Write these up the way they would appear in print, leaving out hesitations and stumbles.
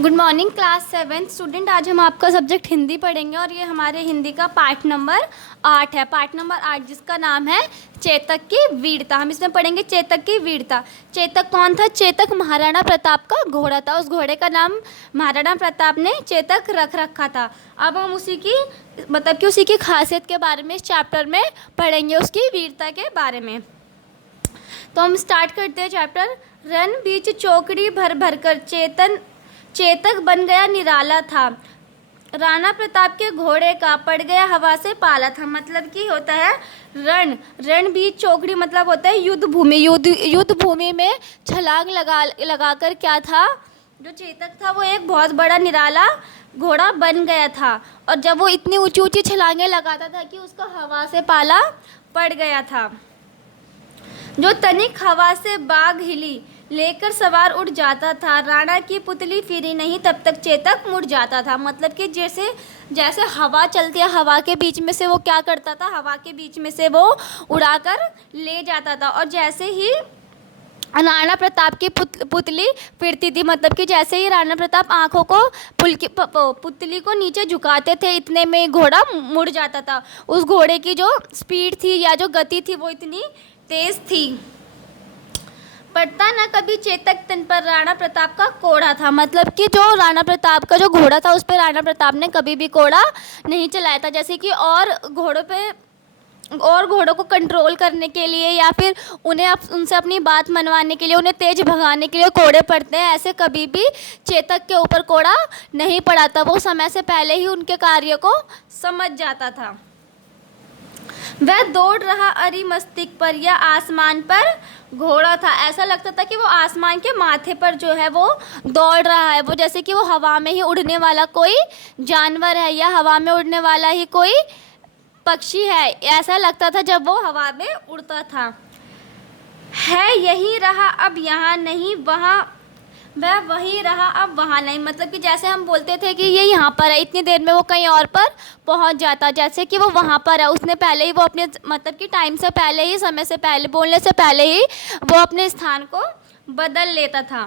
Good morning class 7 student. आज हम आपका सब्जेक्ट हिंदी पढ़ेंगे और ये हमारे हिंदी का पार्ट नंबर 8 है। पार्ट नंबर 8 जिसका नाम है चेतक की वीरता। हम इसमें पढ़ेंगे चेतक की वीरता। चेतक कौन था? चेतक महाराणा प्रताप का घोड़ा था। उस घोड़े का नाम महाराणा प्रताप ने चेतक रख रखा था। अब हम उसी की खासियत के बारे में इस चैप्टर में पढ़ेंगे, उसकी वीरता के बारे में। तो हम स्टार्ट करते हैं चैप्टर। रन बीच चौकड़ी भर भर कर चेतक बन गया निराला था। राणा प्रताप के घोड़े का पड़ गया हवा से पाला था। मतलब कि होता है रण बीच चौकड़ी, मतलब होता है युद्ध भूमि। युद्ध भूमि में छलांग लगाकर क्या था, जो चेतक था वो एक बहुत बड़ा निराला घोड़ा बन गया था। और जब वो इतनी ऊंची ऊंची छलांगें लगाता था कि उसका हवा से पाला पड़ गया था। जो तनिक हवा से बाग हिली लेकर सवार उड़ जाता था। राणा की पुतली फिरी नहीं तब तक चेतक मुड़ जाता था। मतलब कि जैसे हवा चलती है, हवा के बीच में से वो क्या करता था, हवा के बीच में से वो उड़ाकर ले जाता था। और जैसे ही राणा प्रताप की पुतली फिरती थी, मतलब कि जैसे ही राणा प्रताप आंखों को पुतली को नीचे झुकाते थे, इतने में घोड़ा मुड़ जाता था। उस घोड़े की जो स्पीड थी या जो गति थी वो इतनी तेज थी। पड़ता न कभी चेतक तन पर राणा प्रताप का कोड़ा था। मतलब कि जो राणा प्रताप का जो घोड़ा था उस पर राणा प्रताप ने कभी भी कोड़ा नहीं चलाया था। जैसे कि और घोड़ों को कंट्रोल करने के लिए या फिर उनसे अपनी बात मनवाने के लिए, उन्हें तेज भगाने के लिए कोड़े पड़ते हैं, ऐसे कभी भी चेतक के ऊपर कोड़ा नहीं पड़ा था। वो समय से पहले ही उनके कार्य को समझ जाता था। वह दौड़ रहा अरि मस्तिष्क पर या आसमान पर घोड़ा था। ऐसा लगता था कि वो आसमान के माथे पर जो है वो दौड़ रहा है, वो जैसे कि वो हवा में ही उड़ने वाला कोई जानवर है या हवा में उड़ने वाला ही कोई पक्षी है। ऐसा लगता था जब वो हवा में उड़ता था। है यही रहा अब यहाँ नहीं, वह वही रहा अब वहाँ नहीं। मतलब कि जैसे हम बोलते थे कि ये यहाँ पर है, इतनी देर में वो कहीं और पर पहुँच जाता, जैसे कि वो वहाँ पर है। उसने पहले ही वो अपने मतलब कि टाइम से पहले ही, समय से पहले, बोलने से पहले ही वो अपने स्थान को बदल लेता था।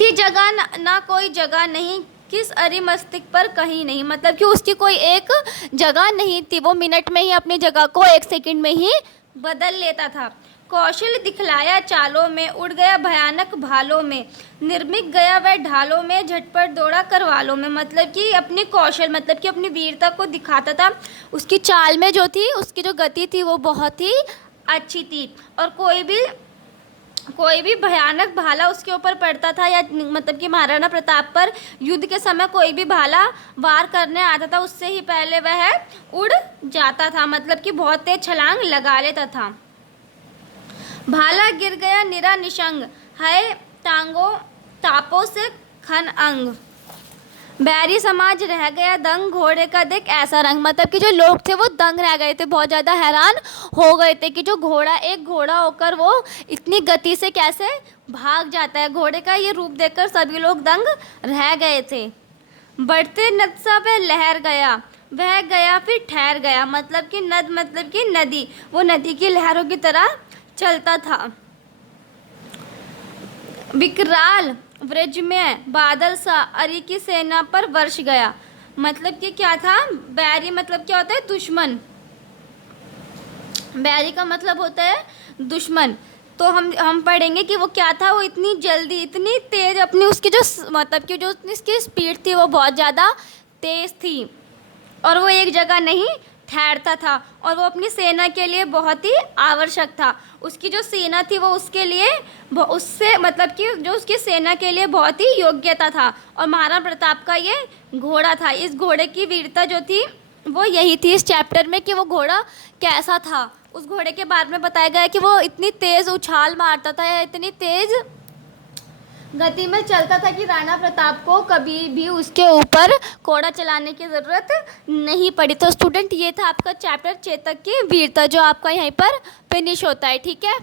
थी जगह ना कोई जगह नहीं, किस अरि मस्तिष्क पर कहीं नहीं। मतलब कि उसकी कोई एक जगह नहीं थी, वो मिनट में ही अपनी जगह को 1 सेकंड में ही बदल लेता था। कौशल दिखलाया चालों में, उड़ गया भयानक भालों में, निर्मिक गया वह ढालों में, झटपट दौड़ा करवालों में। मतलब कि अपनी कौशल, मतलब कि अपनी वीरता को दिखाता था। उसकी चाल में जो थी, उसकी जो गति थी वो बहुत ही अच्छी थी। और कोई भी भयानक भाला उसके ऊपर पड़ता था, या मतलब कि महाराणा प्रताप पर युद्ध के समय कोई भी भाला वार करने आता था, उससे ही पहले वह उड़ जाता था। मतलब कि बहुत तेज छलांग लगा लेता था। भाला गिर गया निरा निशंग, है तापों से खन अंग, बैरी समाज रह गया दंग, घोड़े का देख ऐसा रंग। मतलब कि जो लोग थे वो दंग रह गए थे, बहुत ज़्यादा हैरान हो गए थे कि जो एक घोड़ा होकर वो इतनी गति से कैसे भाग जाता है। घोड़े का ये रूप देखकर सभी लोग दंग रह गए थे। बढ़ते नद सा वह गया फिर ठहर गया। मतलब कि नद मतलब कि नदी, वो नदी की लहरों की तरह चलता था। विकराल व्रज में बादल सा अरि की सेना पर वर्ष गया। मतलब कि क्या था, बैरी मतलब क्या होता है, दुश्मन। बैरी का मतलब होता है दुश्मन। तो हम पढ़ेंगे कि वो क्या था, वो इतनी जल्दी, इतनी तेज अपनी उसकी जो मतलब कि जो उसकी स्पीड थी वो बहुत ज़्यादा तेज थी। और वो एक जगह नहीं ठहरता था, और वो अपनी सेना के लिए बहुत ही आवश्यक था। उसकी जो सेना थी वो उससे मतलब कि जो उसकी सेना के लिए बहुत ही योग्यता था। और महाराणा प्रताप का ये घोड़ा था। इस घोड़े की वीरता जो थी वो यही थी इस चैप्टर में, कि वो घोड़ा कैसा था। उस घोड़े के बारे में बताया गया है कि वो इतनी तेज़ उछाल मारता था या इतनी तेज़ गति में चलता था कि राणा प्रताप को कभी भी उसके ऊपर कोड़ा चलाने की ज़रूरत नहीं पड़ी। तो स्टूडेंट, ये था आपका चैप्टर चेतक की वीरता, जो आपका यहीं पर फिनिश होता है। ठीक है।